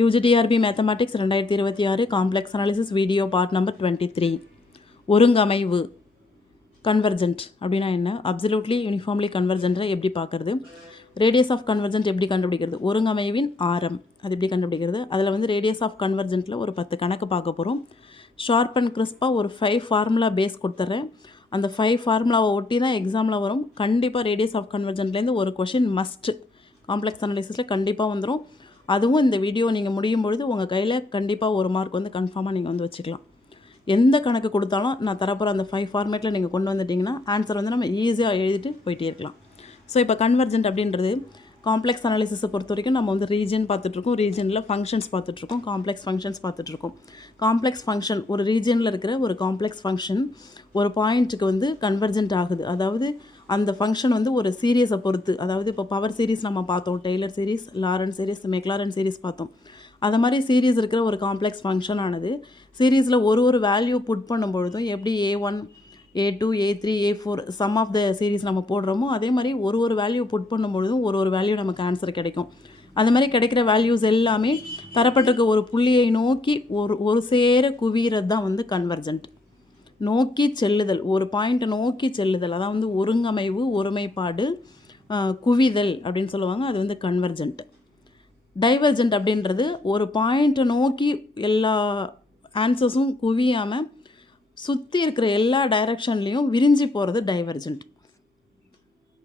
UGTRB mathematics 2026 complex analysis video part number 23. ஒருங்கமைவு convergent அப்படின்னா என்ன, அப்சல்யூட்லி யூனிஃபார்ம்லி கன்வர்ஜென்ட்டை எப்படி பார்க்குறது, ரேடியஸ் ஆஃப் கன்வர்ஜென்ட் எப்படி கண்டுபிடிக்கிறது, ஒருங்கமைவின் ஆரம் அது எப்படி கண்டுபிடிக்கிறது, அதில் வந்து ரேடியஸ் ஆஃப் கன்வர்ஜென்ட்டில் ஒரு 10 கணக்கு பார்க்க போகிறோம். ஷார்ப் அண்ட் கிறிஸ்பாக ஒரு 5 ஃபார்முலா பேஸ் கொடுத்துட்றேன். அந்த 5 ஃபார்முலாவை ஒட்டி தான் எக்ஸாமில் வரும். கண்டிப்பாக ரேடியஸ் ஆஃப் கன்வர்ஜென்ட்லேருந்து ஒரு கொஷின் மஸ்ட்டு காம்ப்ளெக்ஸ் அனாலிசிஸில் கண்டிப்பாக வந்துடும். அதுவும் இந்த வீடியோ நீங்கள் முடியும் பொழுது உங்கள் கையில் கண்டிப்பாக ஒரு மார்க் வந்து கன்ஃபார்மாக நீங்கள் வந்து வச்சுக்கலாம். எந்த கணக்கு கொடுத்தாலும் நான் தரப்போகிற அந்த 5 ஃபார்மேட்டில் நீங்கள் கொண்டு வந்துட்டிங்கன்னா ஆன்சர் வந்து நம்ம ஈஸியாக எழுதிட்டு போயிட்டே இருக்கலாம். ஸோ இப்போ கன்வர்ஜென்ட் அப்படின்றது காம்ப்ளெக்ஸ் அனாலிசிஸை பொறுத்த வரைக்கும் நம்ம வந்து ரீஜன் பார்த்துட்ருக்கோம், ரீஜனில் ஃபங்க்ஷன்ஸ் பார்த்துட்ருக்கோம், காம்ப்ளெக்ஸ் ஃபங்க்ஷன்ஸ் பார்த்துட்ருக்கோம். காம்ப்ளெக்ஸ் ஃபங்க்ஷன் ஒரு ரீஜனில் இருக்கிற ஒரு காம்ப்ளெக்ஸ் ஃபங்க்ஷன் ஒரு பாயிண்ட்டுக்கு வந்து கன்வர்ஜென்ட் ஆகுது. அதாவது அந்த ஃபங்க்ஷன் வந்து ஒரு சீரியஸை பொறுத்து, அதாவது இப்போ பவர் சீரிஸ் நம்ம பார்த்தோம், Taylor series, Laurent series, Maclaurin series பார்த்தோம். அதை மாதிரி சீரிஸ் இருக்கிற ஒரு காம்ப்ளெக்ஸ் ஃபங்க்ஷன் ஆனது சீரீஸில் ஒரு வேல்யூ புட் பண்ணும்பொழுதும் எப்படி A1 A2 A3 A4 some of the series நம்ம போடுறோமோ அதே மாதிரி ஒரு வேல்யூ புட் பண்ணும்பொழுதும் ஒரு வேல்யூ நமக்கு ஆன்சர் கிடைக்கும். அந்த மாதிரி கிடைக்கிற வேல்யூஸ் எல்லாமே தரப்பட்டிருக்க ஒரு புள்ளியை நோக்கி ஒரு சேர குவிகிறது தான் வந்து கன்வர்ஜென்ட். நோக்கி செல்லுதல், ஒரு பாயிண்ட்டை நோக்கி செல்லுதல், அதான் வந்து ஒருங்கமைவு, ஒருமைப்பாடு, குவிதல் அப்படின்னு சொல்லுவாங்க. அது வந்து கன்வர்ஜென்ட். டைவர்ஜென்ட் அப்படின்றது ஒரு பாயிண்ட்டை நோக்கி எல்லா ஆன்சர்ஸும் குவியாமல் சுற்றி இருக்கிற எல்லா டைரக்ஷன்லேயும் விரிஞ்சி போகிறது டைவர்ஜென்ட்.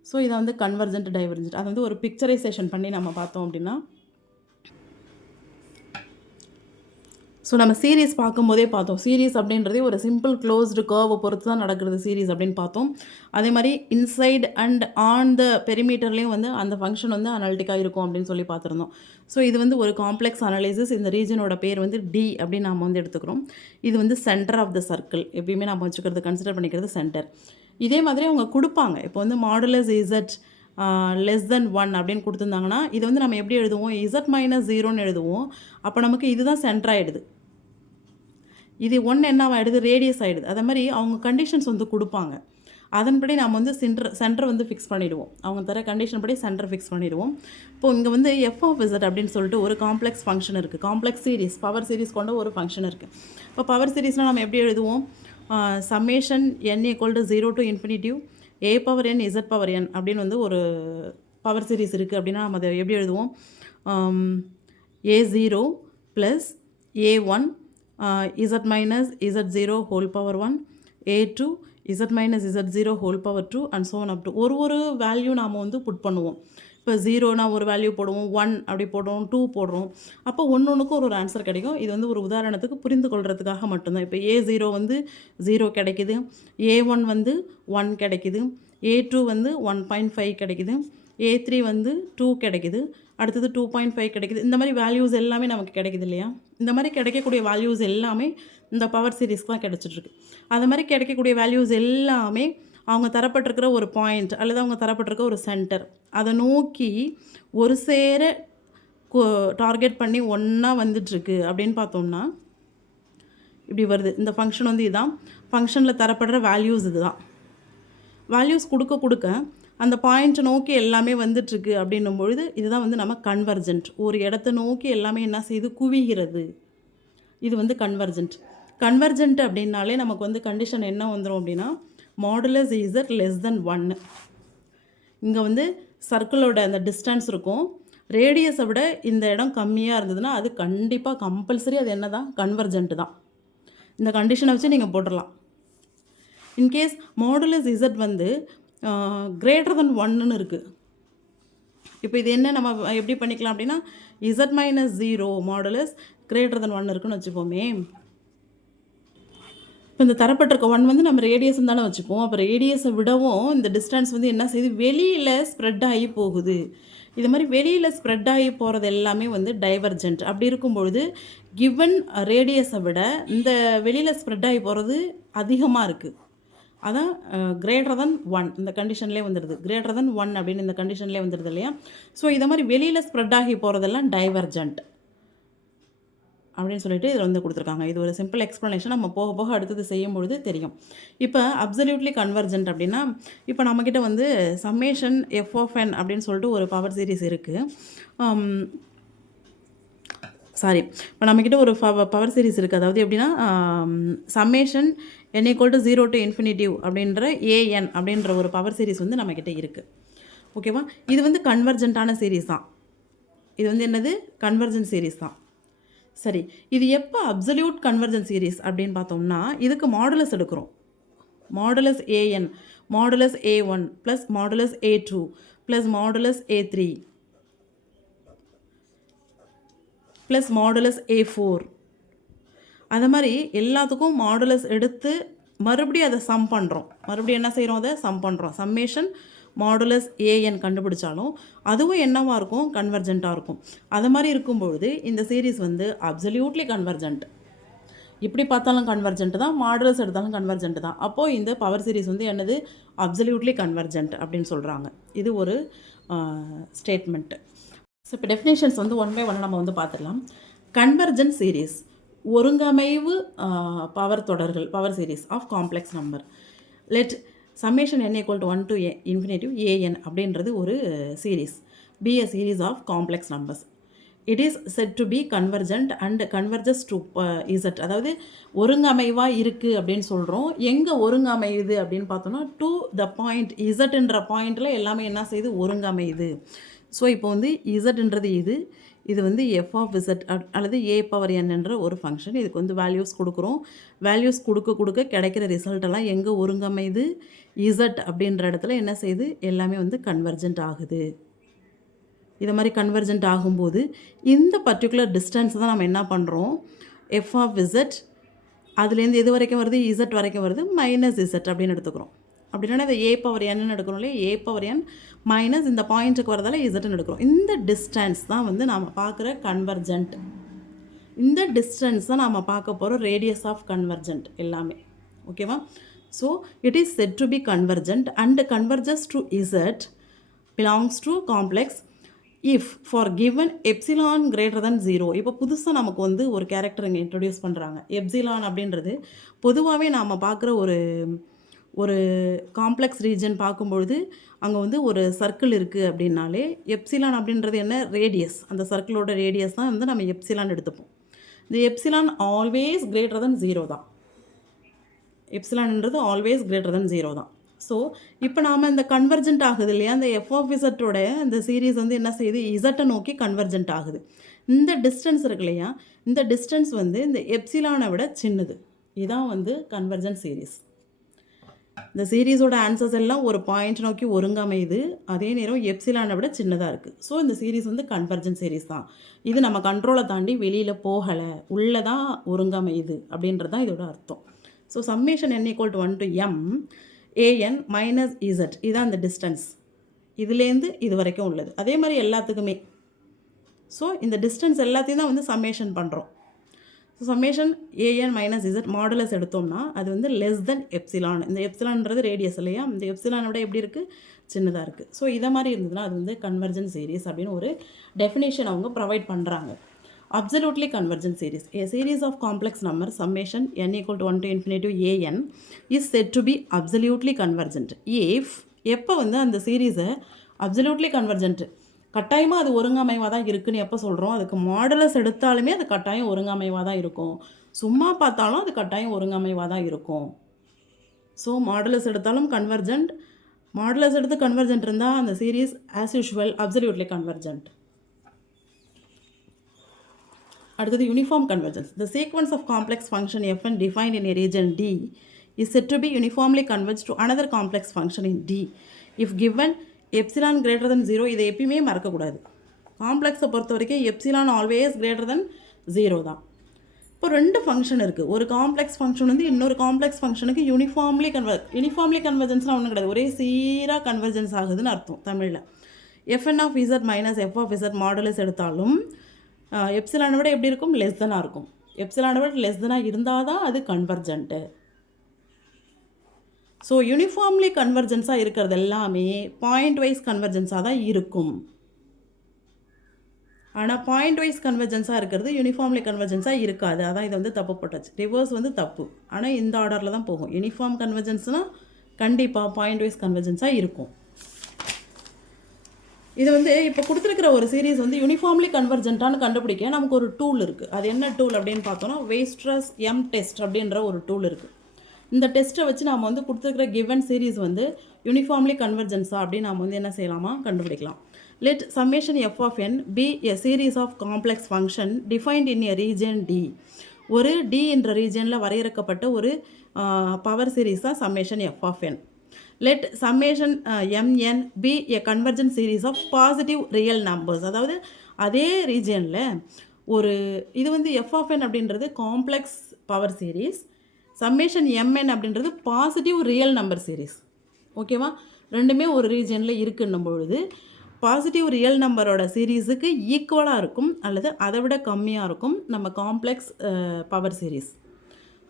ஸோ இதை வந்து கன்வர்ஜென்ட், டைவர்ஜென்ட் அதை வந்து ஒரு பிக்சரைசேஷன் பண்ணி நம்ம பார்த்தோம் அப்படின்னா, ஸோ நம்ம சீரீஸ் பார்க்கும்போதே பார்த்தோம். சீரீஸ் அப்படின்றதே ஒரு சிம்பிள் க்ளோஸ்டு கர்வை பொறுத்து தான் நடக்கிறது சீரீஸ் அப்படின்னு பார்த்தோம். அதே மாதிரி இன்சைட் அண்ட் ஆன் த பெரிமீட்டர்லேயும் வந்து அந்த ஃபங்க்ஷன் வந்து அனாலிட்டிக்காக இருக்கும் அப்படின்னு சொல்லி பார்த்துருந்தோம். ஸோ இது வந்து ஒரு காம்ப்ளெக்ஸ் அனாலிசிஸ். இந்த ரீஜனோட பேர் வந்து D அப்படின்னு நாம் வந்து எடுத்துக்கிறோம். இது வந்து சென்டர் ஆஃப் த சர்க்கிள், எப்பயுமே நம்ம வச்சுக்கிறது கன்சிடர் பண்ணிக்கிறது சென்டர். இதே மாதிரி அவங்க கொடுப்பாங்க. இப்போ வந்து மாடுலஸ் Z லெஸ் தென் 1 அப்படின்னு கொடுத்துருந்தாங்கன்னா இது வந்து நம்ம எப்படி எழுதுவோம், Z - 0ன்னு எழுதுவோம். அப்போ நமக்கு இதுதான் சென்டர் ஆகிடுது. இது 1 என்ன ஆகிடுது, ரேடியஸ் ஆகிடுது. அதே மாதிரி அவங்க கண்டிஷன்ஸ் வந்து கொடுப்பாங்க. அதன்படி நம்ம வந்து சென்டர் வந்து ஃபிக்ஸ் பண்ணிவிடுவோம். அவங்க தர கண்டிஷன் படி சென்டர் ஃபிக்ஸ் பண்ணிவிடுவோம். இப்போது இங்கே வந்து f(z) அப்படின்னு சொல்லிட்டு ஒரு காம்ப்ளெக்ஸ் ஃபங்க்ஷன் இருக்குது. காம்ப்ளெக்ஸ் சீரிஸ், பவர் சீரிஸ் கொண்ட ஒரு ஃபங்க்ஷன் இருக்குது. இப்போ பவர் சீரிஸ்னால் நம்ம எப்படி எழுதுவோம், summation n = 0 to ∞ a(n) z(n) அப்படின்னு வந்து ஒரு பவர் சீரிஸ் இருக்குது. அப்படின்னா நம்ம அதை எப்படி எழுதுவோம், a0 + a1 z - z0 whole power 1, a2 z - z0 whole power 2 and so on up to ஒரு வேல்யூ நாம் வந்து புட் பண்ணுவோம். இப்போ 0னா ஒரு வேல்யூ போடுவோம், 1 அப்படி போடுவோம், 2 போடுறோம். அப்போ ஒன்றுக்கும் ஒரு ஆன்சர் கிடைக்கும். இது வந்து ஒரு உதாரணத்துக்கு புரிந்து கொள்கிறதுக்காக மட்டும்தான். இப்போ a0 வந்து 0 கிடைக்குது, a1 வந்து 1 கிடைக்குது, a2 வந்து 1.5 கிடைக்குது, a3 வந்து 2 கிடைக்குது, அடுத்தது 2.5 கிடைக்குது. இந்த மாதிரி வேல்யூஸ் எல்லாமே நமக்கு கிடைக்குது இல்லையா. இந்த மாதிரி கிடைக்கக்கூடிய வேல்யூஸ் எல்லாமே இந்த பவர் சீரிஸ்க்கு தான் கிடச்சிட்ருக்கு. அந்த மாதிரி கிடைக்கக்கூடிய வேல்யூஸ் எல்லாமே அவங்க தரப்பட்டிருக்கிற ஒரு பாயிண்ட் அல்லது அவங்க தரப்பட்டிருக்க ஒரு சென்டர் அதை நோக்கி ஒரு சேர டார்கெட் பண்ணி ஒன்றா வந்துட்டுருக்கு அப்படின்னு பார்த்தோம்னா இப்படி வருது. இந்த ஃபங்க்ஷன் வந்து இதுதான் ஃபங்க்ஷனில் தரப்படுற வேல்யூஸ். இதுதான் வேல்யூஸ் கொடுக்க அந்த பாயிண்ட்டை நோக்கி எல்லாமே வந்துட்டுருக்கு அப்படின்னும் பொழுது இதுதான் வந்து நம்ம கன்வர்ஜென்ட். ஒரு இடத்த நோக்கி எல்லாமே என்ன செய்யுது, குவிகிறது. இது வந்து கன்வர்ஜென்ட். கன்வர்ஜென்ட் அப்படின்னாலே நமக்கு வந்து கண்டிஷன் என்ன வந்துடும் அப்படின்னா, மாடுலஸ் Z லெஸ் தென் 1. இங்கே வந்து சர்க்கிளோட அந்த டிஸ்டன்ஸ் இருக்கும், ரேடியஸை விட இந்த இடம் கம்மியாக இருந்ததுன்னா அது கண்டிப்பாக கம்பல்சரி அது என்ன தான், கன்வர்ஜென்ட் தான். இந்த கண்டிஷனை வச்சு நீங்கள் போட்டுடலாம். இன்கேஸ் மாடுலஸ் Z வந்து greater than 1ன்னு இருக்குது. இப்போ இது என்ன நம்ம எப்படி பண்ணிக்கலாம் அப்படின்னா, Z - 0 மாடுலஸ் greater than 1 இருக்குன்னு வச்சுப்போமே. இப்போ இந்த தரப்பட்டிருக்க 1 வந்து நம்ம ரேடியஸ் தானே வச்சுப்போம். அப்போ ரேடியஸை விடவும் இந்த டிஸ்டன்ஸ் வந்து என்ன செய்யுது, வெளியில் ஸ்ப்ரெட் ஆகி போகுது. இது மாதிரி வெளியில் ஸ்ப்ரெட் ஆகி போகிறது எல்லாமே வந்து டைவர்ஜென்ட். அப்படி இருக்கும்பொழுது கிவன் ரேடியஸை விட இந்த வெளியில் ஸ்ப்ரெட் ஆகி போகிறது அதிகமாக இருக்குது. அதான் greater than 1 இந்த கண்டிஷன்லேயே வந்துடுது. greater than 1 அப்படின்னு இந்த கண்டிஷன்லேயே வந்துடுது இல்லையா. ஸோ இதை மாதிரி வெளியில் ஸ்ப்ரெட் ஆகி போகிறதெல்லாம் டைவர்ஜென்ட் அப்படின்னு சொல்லிட்டு இதில் வந்து கொடுத்துருக்காங்க. இது ஒரு சிம்பிள் எக்ஸ்ப்ளனேஷன். நம்ம போக போக அடுத்தது செய்யும்பொழுது தெரியும். இப்போ அப்சல்யூட்லி கன்வர்ஜென்ட் அப்படின்னா, இப்போ நம்மக்கிட்ட வந்து சம்மேஷன் f(n) அப்படின்னு சொல்லிட்டு ஒரு பவர் சீரிஸ் இருக்குது. சாரி, இப்போ நம்மக்கிட்ட ஒரு பவர் சீரிஸ் இருக்குது. அதாவது எப்படின்னா சம்மேஷன் n = 0 to இன்ஃபினிட்டிவ் அப்படின்ற ஏஎன் அப்படின்ற ஒரு பவர் சீரிஸ் வந்து நம்மக்கிட்ட இருக்குது. ஓகேவா? இது வந்து கன்வர்ஜென்ட்டான சீரிஸ் தான். இது வந்து என்னது? கன்வர்ஜென்ட் சீரிஸ் தான். சரி, இது எப்போ அப்சல்யூட் கன்வர்ஜென்ட் சீரிஸ் அப்படின்னு பார்த்தோம்னா, இதுக்கு மாடுலஸ் எடுக்கிறோம். Modulus AN, modulus A1 plus modulus A2 plus modulus A3 plus modulus A4. அது மாதிரி எல்லாத்துக்கும் மாடுலஸ் எடுத்து மறுபடியும் அதை சம் பண்ணுறோம். மறுபடியும் என்ன செய்கிறோம்? அதை சம் பண்ணுறோம். சம்மேஷன் மாடுலஸ் ஏஎன் கண்டுபிடிச்சாலும் அதுவும் என்னவாக இருக்கும்? கன்வர்ஜென்ட்டாக இருக்கும். அது மாதிரி இருக்கும்பொழுது இந்த சீரீஸ் வந்து அப்சல்யூட்லி கன்வர்ஜென்ட். இப்படி பார்த்தாலும் கன்வர்ஜென்ட் தான், மாடுலஸ் எடுத்தாலும் கன்வர்ஜென்ட் தான். அப்போது இந்த பவர் சீரிஸ் வந்து என்னது? அப்சல்யூட்லி கன்வர்ஜென்ட் அப்படின்னு சொல்கிறாங்க. இது ஒரு ஸ்டேட்மெண்ட்டு. ஸோ இப்போ டெஃபினேஷன்ஸ் வந்து ஒன் பை ஒன் நம்ம வந்து பார்த்துடலாம். கன்வர்ஜென்ட் சீரீஸ் ஒருங்கமைவு பவர் தொடர்கள், power series of complex number. Let summation n = 1 to infinitive an அப்படின்றது ஒரு series. Be a series of complex numbers. It is set to be convergent and converges to Z. அதாவது ஒருங்கமைவாக இருக்குது அப்படின்னு சொல்கிறோம். எங்கே ஒருங்கமையுது அப்படின்னு பார்த்தோம்னா, டு த பாயிண்ட் இசட்ன்ற பாயிண்டில் எல்லாமே என்ன செய்யுது? ஒருங்கமையுது. ஸோ இப்போ வந்து இசட்ன்றது இது வந்து எஃப் ஆஃப் இசட் அல்லது a⁴n என்ற ஒரு ஃபங்க்ஷன். இதுக்கு வந்து வேல்யூஸ் கொடுக்குறோம். வேல்யூஸ் கொடுக்க கிடைக்கிற ரிசல்ட்டெல்லாம் எங்கே ஒருங்கமையுது? இசட் அப்படின்ற இடத்துல என்ன செய்யுது? எல்லாமே வந்து கன்வர்ஜென்ட் ஆகுது. இது மாதிரி கன்வர்ஜென்ட் ஆகும்போது இந்த பர்டிகுலர் டிஸ்டன்ஸ் தான் நம்ம என்ன பண்ணுறோம்? எஃப் ஆஃப் இசட் அதுலேருந்து எது வரைக்கும் வருது? இசட் வரைக்கும் வருது. மைனஸ் இசட் அப்படின்னு எடுத்துக்கிறோம். அப்படின்னா இதை a⁴n எடுக்கிறோம் இல்லையா? a⁴n மைனஸ் இந்த பாயிண்ட்டுக்கு வரதால இசட்னு எடுக்கிறோம். இந்த டிஸ்டன்ஸ் தான் வந்து நாம் பார்க்குற கன்வர்ஜென்ட். இந்த டிஸ்டன்ஸ் தான் நாம் பார்க்க போகிற ரேடியஸ் ஆஃப் கன்வர்ஜென்ட் எல்லாமே. ஓகேவா? So it is set to be convergent and converges to Z belongs to complex if for given epsilon greater than 0. இப்போ புதுசாக நமக்கு வந்து ஒரு கேரக்டர் இங்கே இன்ட்ரடியூஸ் பண்ணுறாங்க. எப்சிலான் அப்படின்றது பொதுவாகவே நாம் பார்க்குற ஒரு காம்ப்ளெக்ஸ் ரீஜன் பார்க்கும்பொழுது அங்கே வந்து ஒரு சர்க்கிள் இருக்குது அப்படின்னாலே எப்சிலான் அப்படின்றது என்ன? ரேடியஸ். அந்த சர்க்கிளோட ரேடியஸ் தான் வந்து நம்ம எப்சிலான் எடுத்துப்போம். இந்த எப்சிலான் ஆல்வேஸ் கிரேட்டர் தென் 0 தான். எப்சிலான்ன்றது ஆல்வேஸ் கிரேட்டர் தென் 0 தான். ஸோ இப்போ நாம் இந்த கன்வர்ஜென்ட் ஆகுது இல்லையா? அந்த எஃப் ஆஃப் இசட்டோட அந்த சீரீஸ் வந்து என்ன செய்யுது? இசட்டை நோக்கி கன்வர்ஜென்ட் ஆகுது. இந்த டிஸ்டன்ஸ் இருக்கு இல்லையா? இந்த டிஸ்டன்ஸ் வந்து இந்த எப்சிலானை விட சின்னது. இதுதான் வந்து கன்வர்ஜென்ட் சீரீஸ். இந்த சீரீஸோட ஆன்சர்ஸ் எல்லாம் ஒரு பாயிண்ட் நோக்கி ஒருங்கமையுது. அதே நேரம் எப்சிலானை விட சின்னதாக இருக்குது. ஸோ இந்த சீரீஸ் வந்து கன்வர்ஜென்ட் சீரீஸ் தான். இது நம்ம கண்ட்ரோலை தாண்டி வெளியில் போகலை, உள்ளே தான் ஒருங்கமையுது அப்படின்றது தான் இதோட அர்த்தம். So summation n = 1 to m an minus Z இதுதான் அந்த டிஸ்டன்ஸ். இதுலேருந்து இது வரைக்கும் உள்ளது. அதே மாதிரி எல்லாத்துக்குமே. ஸோ இந்த டிஸ்டன்ஸ் எல்லாத்தையும் தான் வந்து சம்மேஷன் பண்ணுறோம். So summation an minus Z modulus எடுத்தோம்னா அது வந்து லெஸ் தென் எப்சிலான். இந்த எப்சிலான்றது ரேடியஸ் இல்லையா? இந்த எப்சிலானை விட எப்படி இருக்குது? சின்னதாக இருக்குது. ஸோ இதை மாதிரி இருந்ததுன்னா அது வந்து கன்வர்ஜென்ட் சீரீஸ் அப்படின்னு ஒரு டெஃபினேஷன் அவங்க ப்ரொவைட் பண்ணுறாங்க. Absolutely convergent series. A series of complex number summation n = 1 to infinity an is said to be absolutely convergent if எப்போ வந்து அந்த சீரீஸை அப்சல்யூட்லி கன்வர்ஜென்ட் கட்டாயமாக அது ஒருங்கமைவாக தான் இருக்குதுன்னு எப்போ சொல்கிறோம்? அதுக்கு மாடுலஸ் எடுத்தாலுமே அது கட்டாயம் ஒருங்கமைவாக தான் இருக்கும். சும்மா பார்த்தாலும் அது கட்டாயம் ஒருங்கமைவாக தான் இருக்கும். ஸோ மாடுலஸ் எடுத்தாலும் கன்வர்ஜென்ட், மாடுலஸ் எடுத்து கன்வர்ஜென்ட் இருந்தால் அந்த series as usual absolutely convergent. அடுத்தது uniform convergence. The sequence of complex function fn defined in a region D is said to be uniformly converged to another complex function in D if given epsilon greater than 0. இதை எப்பயுமே மறக்கக்கூடாது. காம்ப்ளெக்ஸை பொறுத்த வரைக்கும் epsilon always greater than 0 தான். இப்போ ரெண்டு function இருக்குது. ஒரு காம்ப்ளெக்ஸ் ஃபங்க்ஷன் வந்து இன்னொரு காம்ப்ளெக்ஸ் ஃபங்க்ஷனுக்கு யூனிஃபார்ம்லி கன்வர்ஜென்ஸ்னால் ஒன்றும் கிடையாது. ஒரே சீராக கன்வர்ஜென்ஸ் ஆகுதுன்னு அர்த்தம் தமிழில். fn of z minus f of z modulus எடுத்தாலும் எப்சிலானை விட எப்படி இருக்கும்? லெஸ் தெனாக இருக்கும். எப்சிலானை விட லெஸ் தெனாக இருந்தால் தான் அது கன்வர்ஜென்ட்டு. ஸோ யூனிஃபார்ம்லி கன்வர்ஜென்ஸாக இருக்கிறது எல்லாமே பாயிண்ட் வைஸ் கன்வர்ஜென்ஸாக தான் இருக்கும். ஆனால் பாயிண்ட் வைஸ் கன்வர்ஜென்ஸாக இருக்கிறது யூனிஃபார்ம்லி கன்வர்ஜென்ஸாக இருக்காது. அதான் இதை வந்து தப்பு போட்டாச்சு. ரிவர்ஸ் வந்து தப்பு. ஆனால் இந்த ஆர்டரில் தான் போகும். யூனிஃபார்ம் கன்வர்ஜென்ஸ்னால் கண்டிப்பாக பாயிண்ட் வைஸ் கன்வர்ஜென்ஸாக இருக்கும். இது வந்து இப்போ கொடுத்துருக்கிற ஒரு சீரீஸ் வந்து யூனிஃபார்ம்லி கன்வர்ஜென்ட்டானு கண்டுபிடிக்க நமக்கு ஒரு டூல் இருக்குது. அது என்ன டூல் அப்படின்னு பார்த்தோன்னா வெய்ஸ்ட்ராஸ் எம் டெஸ்ட் அப்படின்ற ஒரு டூல் இருக்குது. இந்த டெஸ்ட்டை வச்சு நாம் வந்து கொடுத்துருக்கிற கிவன் சீரீஸ் வந்து யூனிஃபார்ம்லி கன்வர்ஜென்ஸா அப்படின்னு நாம் வந்து என்ன செய்யலாமா கண்டுபிடிக்கலாம். Let summation F of N be a series of complex function defined in a region D. ஒரு டி என்ற ரீஜனில் வரையறுக்கப்பட்ட ஒரு பவர் சீரீஸ் தான் summation F of N. Let summation mn be a convergent series of positive real numbers. அதாவது அதே ரீஜனில் ஒரு இது வந்து எஃப் ஆஃப் என் அப்படின்றது complex power series, summation mn அப்படின்றது பாசிட்டிவ் ரியல் நம்பர் சீரீஸ். ஓகேவா? ரெண்டுமே ஒரு ரீஜனில் இருக்குன்னும் பொழுது பாசிட்டிவ் ரியல் நம்பரோட சீரீஸுக்கு ஈக்குவலாக இருக்கும் அல்லது அதை விட கம்மியாக இருக்கும் நம்ம complex power series.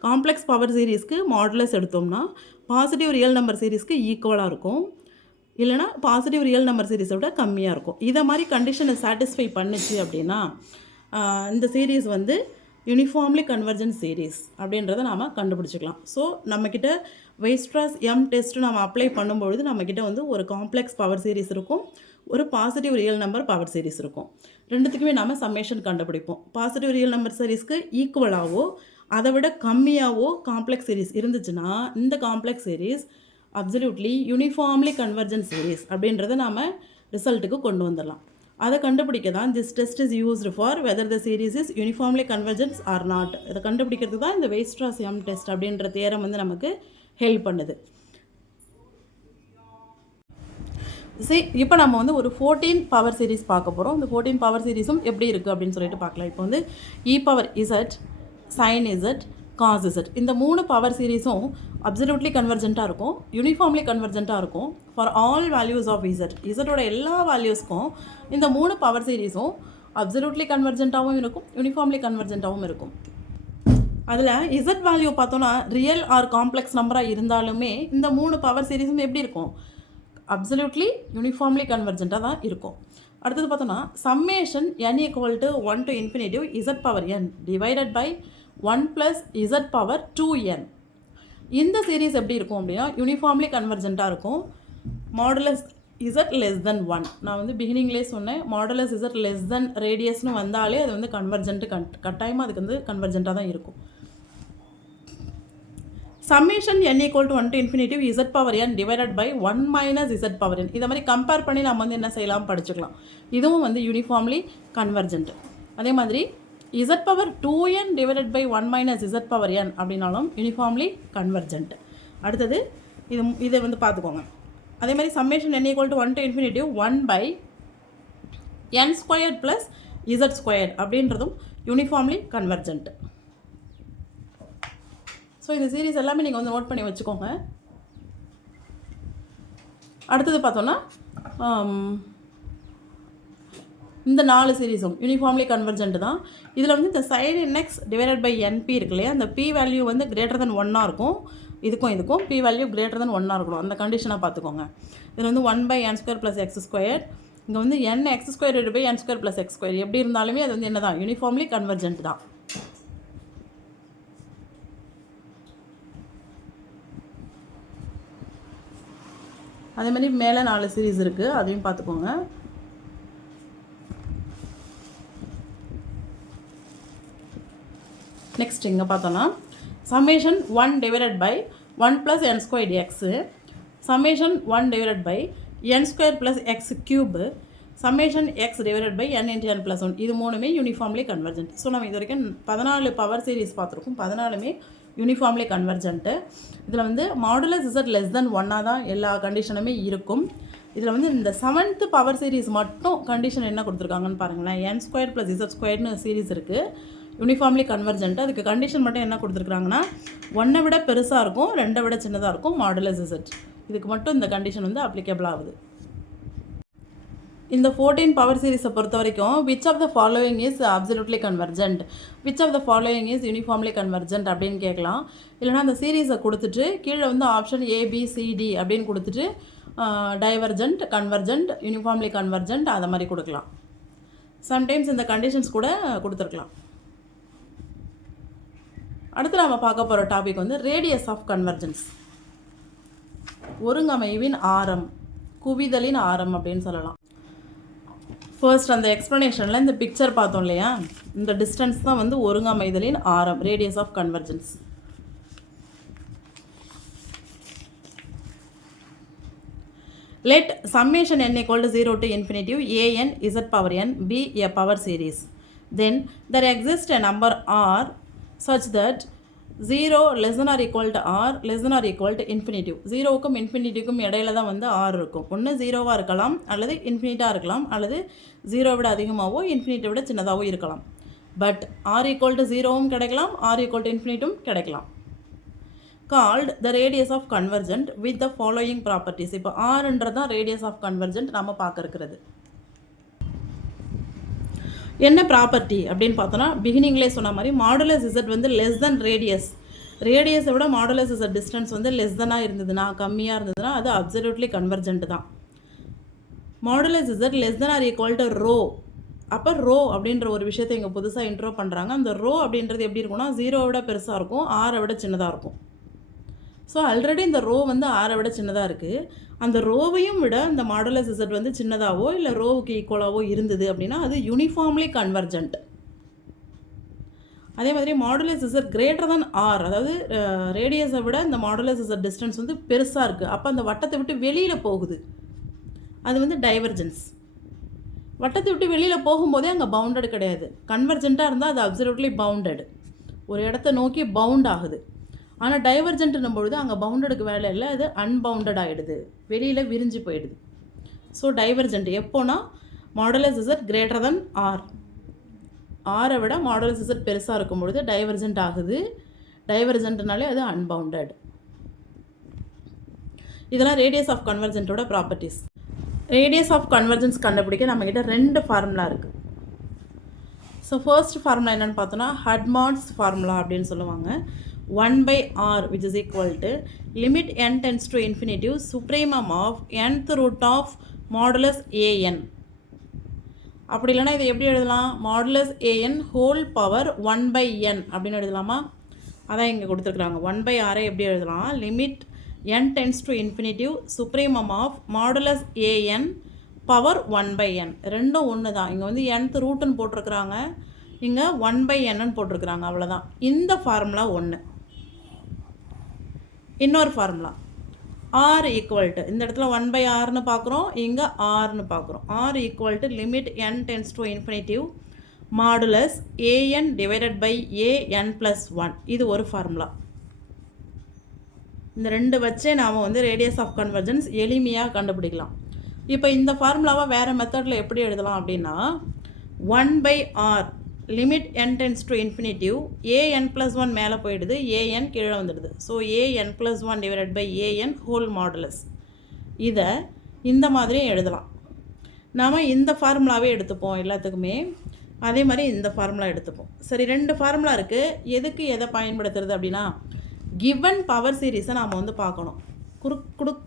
Complex power சீரீஸ்க்கு மாடுலஸ் எடுத்தோம்னா பாசிட்டிவ் ரியல் நம்பர் சீரீஸ்க்கு ஈக்குவலாக இருக்கும், இல்லைனா பாசிட்டிவ் ரியல் நம்பர் சீரீஸை விட கம்மியாக இருக்கும். இதை மாதிரி கண்டிஷனை சாட்டிஸ்ஃபை பண்ணுச்சு அப்படின்னா இந்த சீரீஸ் வந்து யூனிஃபார்ம்லி கன்வர்ஜென்ட் சீரீஸ் அப்படின்றத நாம் கண்டுபிடிச்சிக்கலாம். ஸோ நம்மக்கிட்ட வெய்ஸ்ட்ராஸ் எம் டெஸ்ட்டு நம்ம அப்ளை பண்ணும்பொழுது நம்மக்கிட்ட வந்து ஒரு காம்ப்ளெக்ஸ் பவர் சீரீஸ் இருக்கும், ஒரு positive real number power series இருக்கும். ரெண்டுத்துக்குமே நாம் சம்மேஷன் கண்டுபிடிப்போம். பாசிட்டிவ் ரியல் நம்பர் சீரீஸ்க்கு ஈக்குவலாகவோ அதை விட கம்மியாகவோ காம்ப்ளெக்ஸ் சீரீஸ் இருந்துச்சுன்னா இந்த complex series absolutely uniformly convergent series அப்படின்றத நாம் ரிசல்ட்டுக்கு கொண்டு வந்துடலாம். அதை கண்டுபிடிக்க தான் this test is used for whether the series is uniformly convergence or not. இதை கண்டுபிடிக்கிறதுக்கு தான் இந்த வெய்ஸ்ட்ராஸ் எம் டெஸ்ட் அப்படின்ற தியரம் வந்து நமக்கு ஹெல்ப் பண்ணுது. சரி, இப்போ நம்ம வந்து ஒரு 14 பவர் சீரீஸ் பார்க்க போகிறோம். இந்த 14 பவர் சீரீஸும் எப்படி இருக்குது அப்படின்னு சொல்லிட்டு பார்க்கலாம். இப்போ வந்து e power z, sine z, cos z இந்த 3 பவர் சீரீஸும் அப்சல்யூட்லி கன்வர்ஜென்ட்டாக இருக்கும், யூனிஃபார்ம்லி கன்வர்ஜென்ட்டாக இருக்கும் for all values of z. இசட்டோட எல்லா வேல்யூஸ்க்கும் இந்த 3 பவர் சீரீஸும் அப்சல்யூட்லி கன்வர்ஜென்ட்டாகவும் இருக்கும், யூனிஃபார்ம்லி கன்வர்ஜென்ட்டாகவும் இருக்கும். அதில் இசட் வேல்யூ பார்த்தோன்னா ரியல் ஆர் காம்ப்ளெக்ஸ் நம்பராக இருந்தாலுமே இந்த 3 பவர் சீரீஸும் எப்படி இருக்கும்? அப்சல்யூட்லி யூனிஃபார்ம்லி கன்வர்ஜென்ட்டாக தான் இருக்கும். அடுத்தது பார்த்தோன்னா summation n equal to 1 to infinitive Z power n divided by 1 + Z power 2n. இந்த சீரீஸ் எப்படி இருக்கும் அப்படின்னா யூனிஃபார்ம்லி கன்வர்ஜென்ட்டாக இருக்கும். Modulus Z less than 1. நான் வந்து பிகினிங்லேயே சொன்னேன், மாடுலஸ் இசட் லெஸ் தென் ரேடியஸ்னு வந்தாலே அது வந்து கன்வர்ஜென்ட்டு கட்டாயமாக அதுக்கு வந்து கன்வர்ஜென்ட்டாக தான் இருக்கும். Summation n equal to 1 to infinitive Z power n divided by 1 - Z power n. இதை மாதிரி கம்பேர் பண்ணி நம்ம வந்து என்ன செய்யலாம் படிச்சுக்கலாம். இதுவும் வந்து யூனிஃபார்ம்லி கன்வர்ஜென்ட். அதே மாதிரி Z power 2n divided by 1 - Z power n அப்படின்னாலும் யூனிஃபார்ம்லி கன்வர்ஜென்ட். அடுத்தது இதை வந்து பார்த்துக்கோங்க. அதே மாதிரி summation n equal to 1 to infinitive 1/n² + இசட்² அப்படின்றதும் யூனிஃபார்ம்லி கன்வர்ஜென்ட். ஸோ இந்த சீரீஸ் எல்லாமே நீங்கள் வந்து நோட் பண்ணி வச்சுக்கோங்க. அடுத்தது பார்த்தோன்னா இந்த 4 சீரீஸும் யூனிஃபார்ம்லி கன்வர்ஜென்ட் தான். இதில் வந்து இந்த sin nx divided by np இருக்கு இல்லையா, அந்த p வேல்யூ வந்து கிரேட்டர் தென் 1 இருக்கும். இதுக்கும் p வேல்யூ கிரேட்டர் தென் 1 இருக்கணும். அந்த கண்டிஷனாக பார்த்துக்கோங்க. இதில் வந்து 1/n² + x², இங்கே வந்து nx² / n² + x² எப்படி இருந்தாலுமே அது வந்து என்ன தான் யூனிஃபார்ம்லி கன்வர்ஜென்ட் தான். அதே மாதிரி மேலே 4 சீரீஸ் இருக்குது, அதையும் பார்த்துக்கோங்க. நெக்ஸ்ட் இங்கே பார்த்தோன்னா summation 1 divided by 1 + n² x, summation 1 divided by n² + x³ summation x divided by n × n + 1. இது மூணுமே யூனிஃபார்ம்லி கன்வர்ஜென்ட். ஸோ நம்ம இது வரைக்கும் 14 பவர் சீரீஸ் பார்த்துருக்கோம். 14மே யூனிஃபார்ம்லி கன்வர்ஜென்ட்டு. இதில் வந்து மாடுலஸ் இசட் லெஸ் தென் 1 தான் எல்லா கண்டிஷனுமே இருக்கும். இதில் வந்து இந்த 7th பவர் சீரீஸ் மட்டும் கண்டிஷன் என்ன கொடுத்துருக்காங்கன்னு பாருங்களேன். n² + இசட்² சீரீஸ் இருக்குது, யூனிஃபார்ம்லி கன்வர்ஜென்ட். அதுக்கு கண்டிஷன் மட்டும் என்ன கொடுத்துருக்காங்கன்னா 1 விட பெருசாக இருக்கும், 2 விட சின்னதாக இருக்கும் மாடுலஸ் இசட். இதுக்கு மட்டும் இந்த கண்டிஷன் வந்து அப்ளிகபிள் ஆகுது. இந்த 14 பவர் சீரீஸை பொறுத்த வரைக்கும் which of the following is absolutely convergent, which of the following is uniformly convergent அப்படின்னு கேட்கலாம். இல்லைனா அந்த சீரீஸை கொடுத்துட்டு கீழே வந்து ஆப்ஷன் ABCD அப்படின்னு கொடுத்துட்டு டைவர்ஜென்ட், கன்வர்ஜென்ட், யூனிஃபார்ம்லி கன்வர்ஜென்ட் அதை மாதிரி கொடுக்கலாம். சம்டைம்ஸ் இந்த கண்டிஷன்ஸ் கூட கொடுத்துருக்கலாம். அடுத்து நம்ம பார்க்க போகிற டாபிக் வந்து ரேடியஸ் ஆஃப் கன்வர்ஜென்ஸ். ஒருங்கமைவின் ஆரம், குவிதலின் ஆரம் அப்படின்னு சொல்லலாம். ஃபர்ஸ்ட் அந்த எக்ஸ்ப்ளனேஷனில் இந்த பிக்சர் பார்த்தோம் இல்லையா, இந்த டிஸ்டன்ஸ் தான் வந்து ஒருங்கமைதலின் ஆரம், radius of convergence. Let summation n equal to 0 to infinity a n z power n be a power series. Then there exists a number r such that 0 less than or equal to r less than or equal to infinity. 0க்கும் இன்ஃபினிட்டிக்கும் இடையில தான் வந்து r இருக்கும். ஒன்று 0வாக இருக்கலாம், அல்லது இன்ஃபினிட்டாக இருக்கலாம், அல்லது 0 விட அதிகமாகவோ இன்ஃபினிட்டை விட சின்னதாகவோ இருக்கலாம். பட் r equal to 0வும் கிடைக்கலாம், r equal to infinity கிடைக்கலாம். Called the radius of convergent with the following properties. இப்போ rன்றது தான் radius of convergent நம்ம பார்க்க இருக்கிறது. என்ன ப்ராப்பர்ட்டி அப்படின்னு பார்த்தோன்னா, பிகினிங்லேயே சொன்ன மாதிரி மாடுலஸ் இசட் வந்து லெஸ் தென் ரேடியஸ், ரேடியஸை விட மாடுலஸ் இசட் டிஸ்டன்ஸ் வந்து லெஸ் தெனாக இருந்ததுன்னா, கம்மியாக இருந்ததுன்னா அது அப்சல்யூட்லி கன்வர்ஜென்ட் தான். Modulus Z less than R equal to rho. அப்போ ரோ அப்படின்ற ஒரு விஷயத்தை இங்கே புதுசாக இன்ட்ரோ பண்ணுறாங்க. அந்த ரோ அப்படின்றது எப்படி இருக்கும்னா, 0 விட பெருசாக இருக்கும், ஆரை விட சின்னதாக இருக்கும். ஸோ ஆல்ரெடி இந்த ரோ வந்து ஆரை விட சின்னதாக இருக்குது. அந்த ரோவையும் விட இந்த மாடுலஸ் இசட் வந்து சின்னதாகவோ இல்லை ரோவுக்கு ஈக்குவலாகவோ இருந்தது அப்படின்னா அது யூனிஃபார்ம்லி கன்வர்ஜென்ட். அதே மாதிரி modulus Z greater than R, அதாவது ரேடியஸை விட இந்த மாடுலஸ் இசட் டிஸ்டன்ஸ் வந்து பெருசாக இருக்குது. அப்போ அந்த வட்டத்தை விட்டு வெளியில் போகுது, அது வந்து டைவர்ஜென்ஸ். வட்டத்தை விட்டு வெளியில் போகும்போதே அங்கே பவுண்டட் கிடையாது. கன்வர்ஜென்ட்டாக இருந்தால் அது அப்சல்யூட்லி பவுண்டட், ஒரு இடத்த நோக்கி பவுண்ட் ஆகுது. ஆனால் டைவர்ஜென்ட்னும் பொழுது அங்கே பவுண்டடுக்கு வேலை இல்லை, அது அன்பவுண்டட் ஆகிடுது, வெளியில் விரிஞ்சு போயிடுது. ஸோ டைவர்ஜென்ட் எப்போனா modulus Z greater than R, ஆரை விட மாடுலஸ் இசட் பெருசாக இருக்கும் பொழுது டைவர்ஜென்ட் ஆகுது. டைவர்ஜென்ட்னாலே அது அன்பவுண்டட். இதெல்லாம் ரேடியஸ் ஆஃப் கன்வர்ஜென்ட்டோட ப்ராப்பர்ட்டிஸ். ரேடியஸ் ஆஃப் கன்வர்ஜென்ஸ் கண்டுபிடிக்க நம்மக்கிட்ட 2 ஃபார்முலா இருக்குது. ஸோ ஃபர்ஸ்ட் ஃபார்முலா என்னென்னு பார்த்தோன்னா ஹட்மான்ஸ் ஃபார்முலா அப்படின்னு சொல்லுவாங்க. 1/r which is equal to limit n tends to infinity supremum of nth root of modulus an. அப்படி இல்லைனா இதை எப்படி எழுதலாம், modulus an whole power 1/n அப்படின்னு எழுதலாமா? அதான் இங்கே கொடுத்துருக்குறாங்க. 1/r எப்படி எழுதலாம், limit n tends to infinity supremum of modulus an power 1/n. ரெண்டும் ஒன்று தான். இங்கே வந்து nth ரூட்டுன்னு போட்டிருக்கிறாங்க, இங்கே 1/nன்னு போட்டிருக்கிறாங்க, அவ்வளோதான். இந்த ஃபார்முலா ஒன்று. இன்னொரு ஃபார்முலா r ஈக்குவல் டு, இந்த இடத்துல 1/rன்னு பார்க்குறோம், இங்கே rன்னு பார்க்குறோம். r equal to limit n tends to infinitive modulus an divided by an + 1. இது ஒரு ஃபார்முலா. இந்த ரெண்டு வச்சே நாம் வந்து ரேடியஸ் ஆஃப் கன்வர்ஜென்ஸ் எளிமையாக கண்டுபிடிக்கலாம். இப்போ இந்த ஃபார்முலாவை வேறு மெத்தடில் எப்படி எழுதலாம் அப்படின்னா, 1/r limit n tends to infinitive an + 1 மேலே போயிடுது, an கீழே வந்துடுது. So an + 1 divided by an whole modulus. இதை இந்த மாதிரியும் எழுதலாம். நாம் இந்த ஃபார்முலாவே எடுத்துப்போம் எல்லாத்துக்குமே, அதே மாதிரி இந்த ஃபார்முலா எடுத்துப்போம். சரி, 2 ஃபார்முலா இருக்குது. எதுக்கு எதை பயன்படுத்துறது அப்படின்னா, கிவன் பவர் சீரீஸை நாம் வந்து பார்க்கணும்.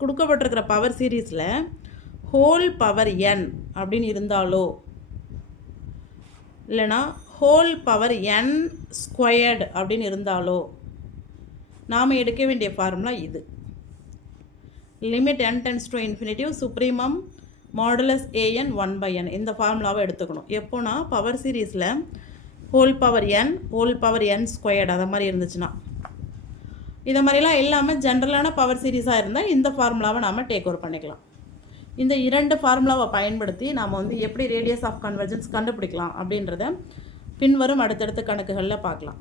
கொடுக்கப்பட்டிருக்கிற பவர் சீரீஸில் ஹோல் பவர் n அப்படின்னு இருந்தாலோ இல்லைனா ஹோல் பவர் n ஸ்கொயர்டு அப்படின்னு இருந்தாலோ நாம் எடுக்க வேண்டிய ஃபார்முலா இது. Limit n tends to infinitive supremum modulus an 1/n. இந்த ஃபார்முலாவை எடுத்துக்கணும். எப்போனா பவர் சீரீஸில் ஹோல் பவர் n ஸ்கொயர்டு அதை மாதிரி இருந்துச்சுன்னா. இதை மாதிரிலாம் இல்லாமல் ஜென்ரலான பவர் சீரீஸாக இருந்தால் இந்த ஃபார்முலாவை நாம் டேக் ஓவர் பண்ணிக்கலாம். இந்த 2 ஃபார்முலாவை பயன்படுத்தி நாம் வந்து எப்படி ரேடியஸ் ஆஃப் கன்வர்ஜென்ஸ் கண்டுபிடிக்கலாம் அப்படின்றத பின்வரும் அடுத்தடுத்த கணக்குகளில் பார்க்கலாம்.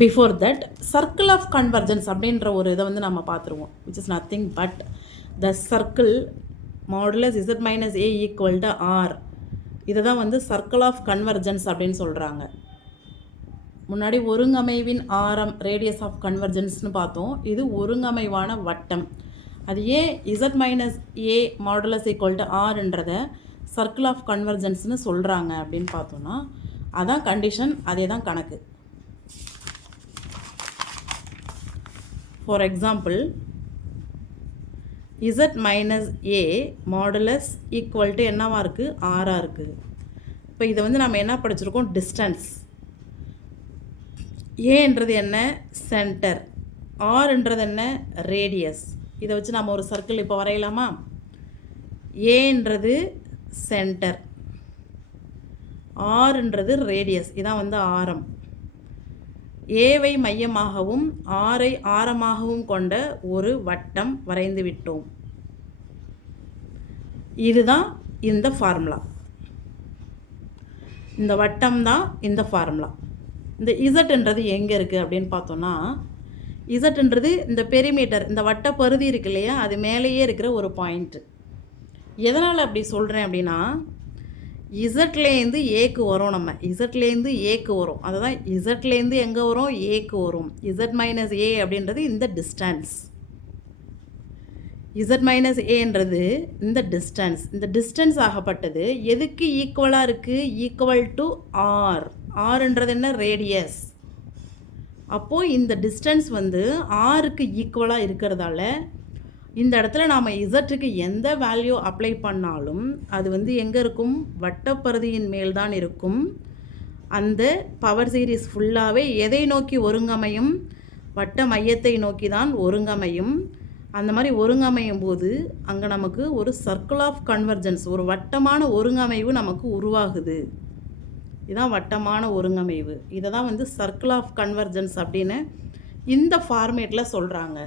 Before that circle of convergence அப்படின்ற ஒரு இதை வந்து நம்ம பார்த்துருவோம். Which is nothing but the circle modulus z minus a equal to r. இதை தான் வந்து சர்க்கிள் ஆஃப் கன்வர்ஜென்ஸ் அப்படின்னு சொல்கிறாங்க. முன்னாடி ஒருங்கமைவின் ஆரம் ரேடியஸ் ஆஃப் கன்வர்ஜென்ஸ்னு பார்த்தோம். இது ஒருங்கமைவான வட்டம். அது ஏன் z minus a modulus equal to rன்றதை சர்க்கிள் ஆஃப் கன்வர்ஜென்ஸ்னு சொல்கிறாங்க அப்படின்னு பார்த்தோன்னா, அதான் கண்டிஷன், அதே தான் கணக்கு. For example z minus a modulus equal to என்னவாக இருக்குது, ஆறாக இருக்குது. இப்போ இதை வந்து நம்ம என்ன படிச்சிருக்கோம், டிஸ்டன்ஸ். ஏன்றது என்ன, சென்டர். ஆர்ன்றது என்ன, ரேடியஸ். இதை வச்சு நம்ம ஒரு சர்க்கிள் இப்போ வரையலாமா. ஏன்றது சென்டர். ஆர்ன்றது ரேடியஸ், இதான் வந்து ஆரம். ஏவை மையமாகவும் ஆரை ஆரமாகவும் கொண்ட ஒரு வட்டம் வரைந்து விட்டோம். இதுதான் இந்த ஃபார்முலா. இந்த வட்டம் தான் இந்த ஃபார்முலா. இந்த இசட்ன்றது எங்கே இருக்குது அப்படின்னு பார்த்தோன்னா, இசட்ன்றது இந்த பெரிமீட்டர், இந்த வட்ட பருதி இருக்கு இல்லையா, அது மேலேயே இருக்கிற ஒரு பாயிண்ட்டு. எதனால் அப்படி சொல்கிறேன் அப்படின்னா, இசட்லேருந்து ஏக்கு வரும். நம்ம இசட்லேருந்து ஏக்கு வரும். அதுதான் இசட்லேருந்து எங்கே வரும், ஏக்கு வரும். இசட் மைனஸ் ஏ அப்படின்றது இந்த டிஸ்டன்ஸ். இசட் மைனஸ் ஏன்றது இந்த டிஸ்டன்ஸ். இந்த டிஸ்டன்ஸ் ஆகப்பட்டது எதுக்கு ஈக்குவலாக இருக்குது, ஈக்குவல் டு ஆர். ஆர்ன்றது என்ன, ரேடியஸ். அப்போது இந்த டிஸ்டன்ஸ் வந்து ஆருக்கு ஈக்குவலாக இருக்கிறதால இந்த இடத்துல நாம் இசட்டுக்கு எந்த வேல்யூ அப்ளை பண்ணாலும் அது வந்து எங்கே இருக்கும், வட்டப்பருதியின் மேல் தான் இருக்கும். அந்த பவர் சீரிஸ் ஃபுல்லாகவே எதை நோக்கி ஒருங்கமையும், வட்ட மையத்தை நோக்கி தான் ஒருங்கமையும். அந்த மாதிரி ஒருங்கமையும் போது அங்கே நமக்கு ஒரு சர்க்கிள் ஆஃப் கன்வர்ஜென்ஸ், ஒரு வட்டமான ஒருங்கமைவு நமக்கு உருவாகுது. இதுதான் வட்டமான ஒருங்கமைவு. இதை தான் வந்து சர்க்கிள் ஆஃப் கன்வர்ஜென்ஸ் அப்படின்னு இந்த ஃபார்மேட்டில் சொல்கிறாங்க.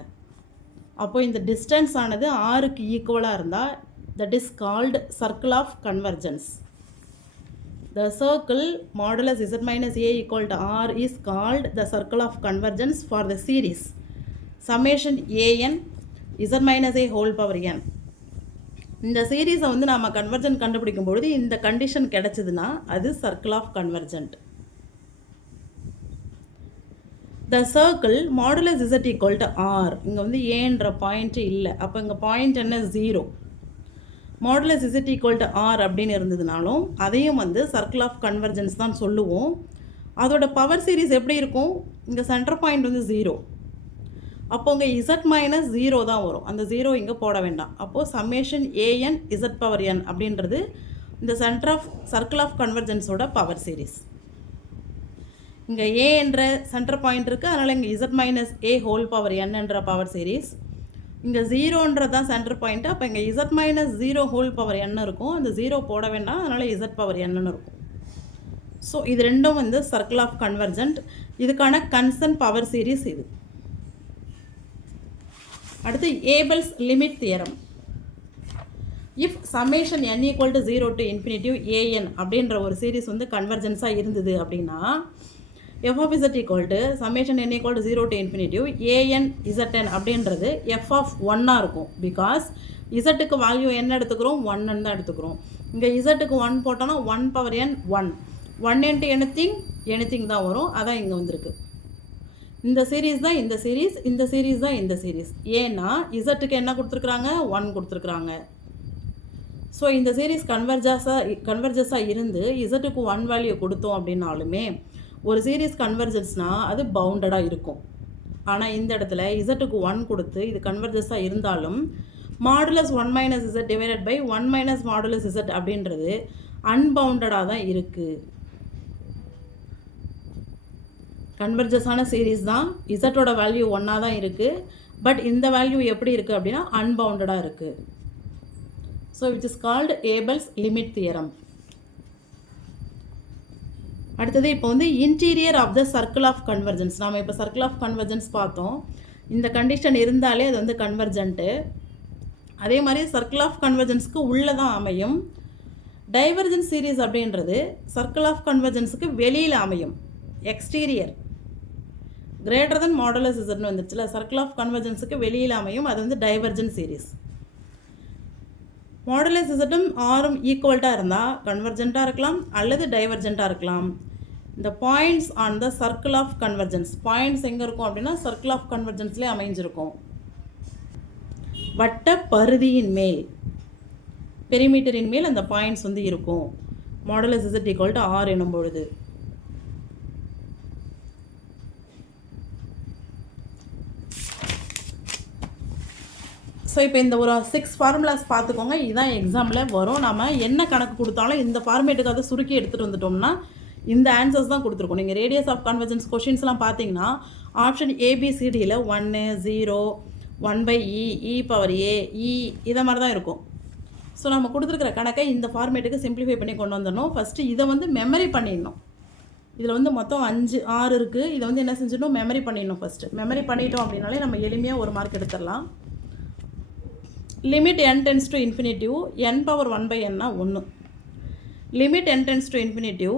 அப்போது இந்த டிஸ்டன்ஸ் ஆனது ஆருக்கு ஈக்குவலாக இருந்தால் that is called circle of convergence. The circle modulus z minus a equal to r is called the circle of convergence for the series summation an z minus a whole power n. இந்த சீரீஸை வந்து நம்ம convergent கண்டுபிடிக்கும் பொழுது இந்த condition கிடைச்சதுன்னா அது circle of convergent. The circle modulus z equal to r. இங்கே வந்து ஏன்ற பாயிண்ட் இல்லை. அப்போ இங்கே பாயிண்ட் என்ன, 0. Modulus z equal to r அப்படின்னு இருந்ததுனாலும் அதையும் வந்து சர்க்கிள் ஆஃப் கன்வர்ஜென்ஸ் தான் சொல்லுவோம். அதோட பவர் சீரிஸ் எப்படி இருக்கும், இங்கே சென்டர் பாயிண்ட் வந்து 0. அப்போ இங்கே இசட் மைனஸ் 0 தான் வரும். அந்த 0 இங்கே போட வேண்டாம். அப்போது summation a n z power n அப்படின்றது இந்த சென்டர் ஆஃப் சர்க்கிள் ஆஃப் கன்வர்ஜென்ஸோட பவர் சீரிஸ். இங்கே ஏ என்ற சென்டர் பாயிண்ட் இருக்குது, அதனால் இங்கே z minus a whole power n என்ற பவர் சீரிஸ். இங்கே 0ன்றது தான் சென்டர் பாயிண்ட்டு. அப்போ இங்கே இசட் மைனஸ் 0 ஹோல் பவர் என் இருக்கும். அந்த 0 போட வேண்டாம், அதனால் இசட் பவர் என்னன்னு இருக்கும். ஸோ இது ரெண்டும் வந்து சர்க்கிள் ஆஃப் கன்வர்ஜென்ட். இதுக்கான கன்சர்ன் பவர் சீரிஸ் இது. அடுத்து Abel's limit theorem. If summation n equal to 0 to infinitive a n அப்படின்ற ஒரு சீரிஸ் வந்து கன்வர்ஜென்ஸாக இருந்தது அப்படின்னா f of z equal to summation n equal to 0 to infinitive AN z n அப்படின்றது f of 1 இருக்கும். பிகாஸ் இசட்டுக்கு வேல்யூ என்ன எடுத்துக்கிறோம், 1 தான் எடுத்துக்கிறோம். இங்கே இசட்டுக்கு 1 போட்டோன்னா 1 பவர் n 1 இன்ட்டு எனிதிங் தான் வரும். அதான் இங்கே வந்திருக்கு. இந்த சீரீஸ் தான் இந்த சீரீஸ், இந்த சீரீஸ் தான் இந்த சீரீஸ். ஏன்னா இசட்டுக்கு என்ன கொடுத்துருக்குறாங்க, 1 கொடுத்துருக்குறாங்க. ஸோ இந்த சீரீஸ் கன்வர்ஜஸாக இருந்து இசட்டுக்கு 1 வேல்யூ கொடுத்தோம் அப்படின்னாலுமே ஒரு சீரீஸ் கன்வர்ஜன்ஸ்னால் அது பவுண்டடாக இருக்கும். ஆனால் இந்த இடத்துல இசட்டுக்கு 1 கொடுத்து இது கன்வர்ஜஸாக இருந்தாலும் modulus 1 minus z divided by 1 minus modulus z அப்படின்றது அன்பவுண்டடாக தான் இருக்குது. கன்வர்ஜஸான சீரீஸ் தான், இசட்டோட வேல்யூ 1 தான் இருக்குது. பட் இந்த வேல்யூ எப்படி இருக்குது அப்படின்னா அன்பவுண்டடாக இருக்குது. So which is called Abel's limit theorem. அடுத்தது இப்போ வந்து interior of the circle of convergence. நாம் இப்போ சர்க்கிள் ஆஃப் கன்வர்ஜென்ஸ் பார்த்தோம். இந்த கண்டிஷன் இருந்தாலே அது வந்து கன்வர்ஜென்ட்டு. அதே மாதிரி சர்க்கிள் ஆஃப் கன்வர்ஜென்ஸ்க்கு உள்ளே தான் அமையும். டைவர்ஜென்ஸ் சீரீஸ் அப்படின்றது சர்க்கிள் ஆஃப் கன்வர்ஜென்ஸுக்கு வெளியில் அமையும், எக்ஸ்டீரியர். கிரேட்டர் தென் மாடுலஸ் இசட்னு வந்துச்சுல, சர்க்கிள் ஆஃப் கன்வர்ஜென்ஸுக்கு வெளியில் அமையும். அது வந்து டைவர்ஜென்ஸ் சீரீஸ். மாடுலஸ் இசட்டும் ஆரும் ஈக்குவல்ட்டாக இருந்தால் கன்வர்ஜென்ட்டாக இருக்கலாம் அல்லது டைவர்ஜென்ட்டாக இருக்கலாம். இந்த points on the circle of convergence, points எங்கே இருக்கும் அப்படின்னா சர்க்கிள் ஆஃப் கன்வர்ஜென்ஸ்லேயே அமைஞ்சிருக்கும். வட்ட பருதியின் மேல், பெரிமீட்டரின் மேல் அந்த பாயிண்ட்ஸ் வந்து இருக்கும். Modulus z equal to r எனும் பொழுது ஸோ இப்போ இந்த ஒரு 6 ஃபார்முலாஸ் பார்த்துக்கோங்க. இதுதான் எக்ஸாமில் வரும். நம்ம என்ன கணக்கு கொடுத்தாலும் இந்த ஃபார்மேட்டுக்கு அதை சுருக்கி எடுத்துகிட்டு வந்துட்டோம்னா இந்த ஆன்சர்ஸ் தான் கொடுத்துருக்கோம். நீங்கள் ரேடியஸ் ஆஃப் கன்வர்ஜென்ஸ் கொஷின்ஸ்லாம் பார்த்தீங்கன்னா ஆப்ஷன் ஏபிசிடியில் 1 0 1/e e power a e இதை மாதிரி தான் இருக்கும். ஸோ நம்ம கொடுத்துருக்கிற கணக்கை இந்த ஃபார்மேட்டுக்கு சிம்பிளிஃபை பண்ணி கொண்டு வந்துடணும். ஃபஸ்ட்டு இதை வந்து மெமரி பண்ணிடணும். இதில் வந்து மொத்தம் 6 இருக்குது. இதை வந்து என்ன செஞ்சிடணும், மெமரி பண்ணிடணும். ஃபஸ்ட்டு மெமரி பண்ணிட்டோம் அப்படின்னாலே நம்ம எளிமையாக ஒரு மார்க் எடுத்துடலாம். Limit n tends to infinitive n power 1/n 1. Limit n tends to infinitive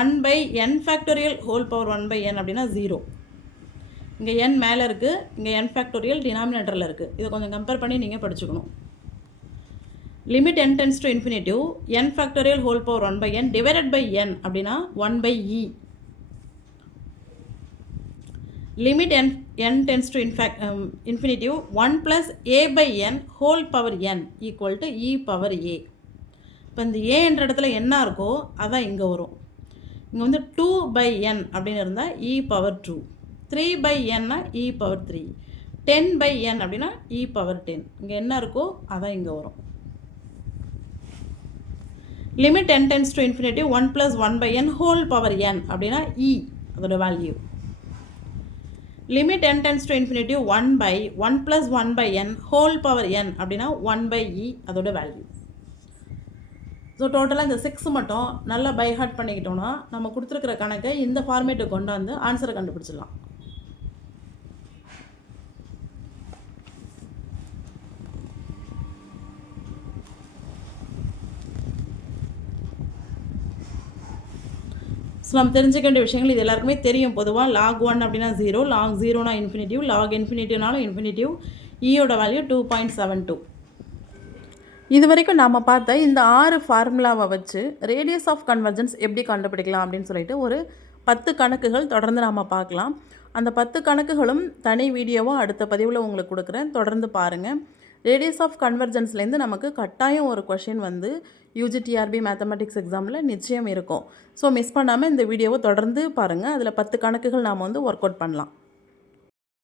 1/n factorial whole power 1/n அப்படின்னா 0. இங்கே n மேலே இருக்குது, இங்கே n ஃபேக்டோரியல் டினாமினேட்டரில் இருக்குது. இதை கொஞ்சம் கம்பேர் பண்ணி நீங்கள் படிச்சுக்கணும். Limit n tends to infinitive n factorial whole power 1/n divided by n அப்படின்னா 1/e. Limit n tends to infinitive 1 + a/n whole power n equal to e power a. இப்போ இந்த a என்ற இடத்துல என்ன இருக்கோ அதான் இங்கே வரும். இங்கே வந்து 2/n அப்படின்னு இருந்தால் e power 2, 3/n e power 3, 10/n அப்படின்னா e பவர் 10. இங்கே என்ன இருக்கோ அதான் இங்கே வரும். Limit n tends to infinitive 1 + 1/n whole power n அப்படின்னா e அதோட value. Limit n tends to infinitive 1/1 + 1/n whole power n அப்படின்னா 1/e அதோட வேல்யூ. ஸோ டோட்டலாக இந்த 6 மட்டும் நல்லா பை ஹார்ட் பண்ணிக்கிட்டோன்னா நம்ம கொடுத்துருக்கிற கணக்கை இந்த ஃபார்மேட்டுக்கு கொண்டு வந்து ஆன்சரை கண்டுபிடிச்சிடலாம். ஸோ நம்ம தெரிஞ்சுக்க வேண்டிய விஷயங்கள் இது எல்லாருக்குமே தெரியும். பொதுவாக log 1 அப்படின்னா 0, log 0னா இன்ஃபினிட்டிவ், log இன்ஃபினிட்டிவ்னாலும் இன்ஃபினிட்டிவ். ஈயோட வேல்யூ 2.72. இது வரைக்கும் நாம் பார்த்த இந்த 6 ஃபார்முலாவை வச்சு ரேடியஸ் ஆஃப் கன்வர்ஜென்ஸ் எப்படி கண்டுபிடிக்கலாம் அப்படின்னு சொல்லிட்டு ஒரு 10 கணக்குகள் தொடர்ந்து நாம் பார்க்கலாம். அந்த 10 கணக்குகளும் தனி வீடியோவாக அடுத்த பதிவில் உங்களுக்கு கொடுக்குறேன், தொடர்ந்து பாருங்கள். ரேடியஸ் ஆஃப் கன்வர்ஜென்ஸ்லேருந்து நமக்கு கட்டாயம் ஒரு கொஷின் வந்து UGTRB மேத்தமெட்டிக்ஸ் எக்ஸாமில் நிச்சயம் இருக்கும். ஸோ மிஸ் பண்ணாமல் இந்த வீடியோவை தொடர்ந்து பாருங்கள். அதில் 10 கணக்குகள் நாம் வந்து ஒர்க் அவுட் பண்ணலாம்.